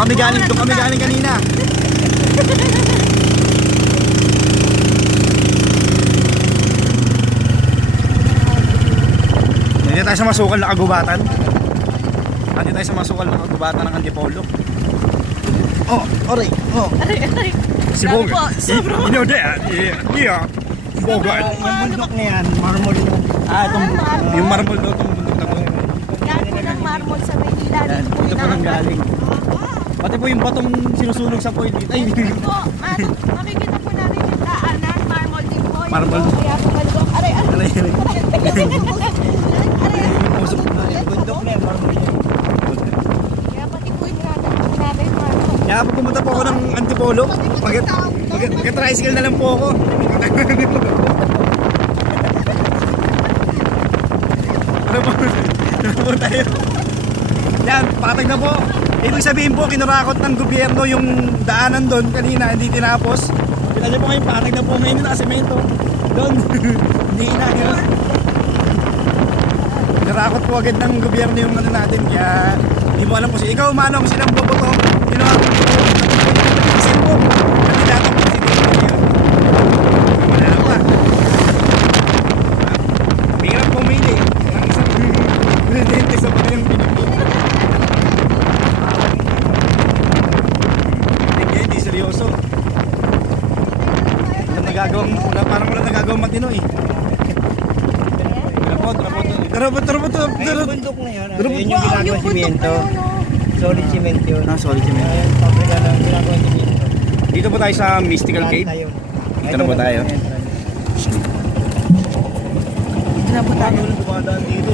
Doon kami galing kanina. Hindi tayo sa masukal na kagubatan. Hindi tayo sa masukal na kagubatan ng Antipolo. Oh, oray. Oh. Aray. Si Boga. You know that? Yeah. Boga. Yung bundok na yan, marmol yun. Yung marmol daw itong bundok na to. Yan po ng marmol sa Maynila. Dito po nang galing. Pati po yung batong sinusunog sa point dito. Ay, Po, makikita po namin yung daanan. Marmol din po. Yan Marmol. po, kaya po malubog. Aray. Yung bundok na yan, marmol yun. Kaya pati po yung po natin marmol. kaya po pumunta po ako ng Antipolo. Mag-tricycle na lang po ako. Ano po tayo? Yan, patag na po. Ibig sabihin po, kinurakot ng gobyerno yung daanan doon kanina, hindi tinapos. Pinali po ngayon, patag na po ngayon yung nakasemento. Doon, hindi inayos. Kinurakot po agad ng gobyerno yung ano natin, kaya hindi mo alam kung ikaw, manong silang boboto, kinurakot po. Isin po, kandidato po si Dino. Wala na pa. Hirap pumili ng isang presidente sa kanyang pinipili. Hindi seryoso. Parang wala nagagawang matino eh. Tarapot. Yung bundok na yan, Pero yun yung ginagawa simento. Solid cement yun. Solid cement. Ayun, pabila lang ginagawa simento. Dito po tayo sa Mystical Cave. Dito na po tayo. Dito na po tayo. Dumadaan dito.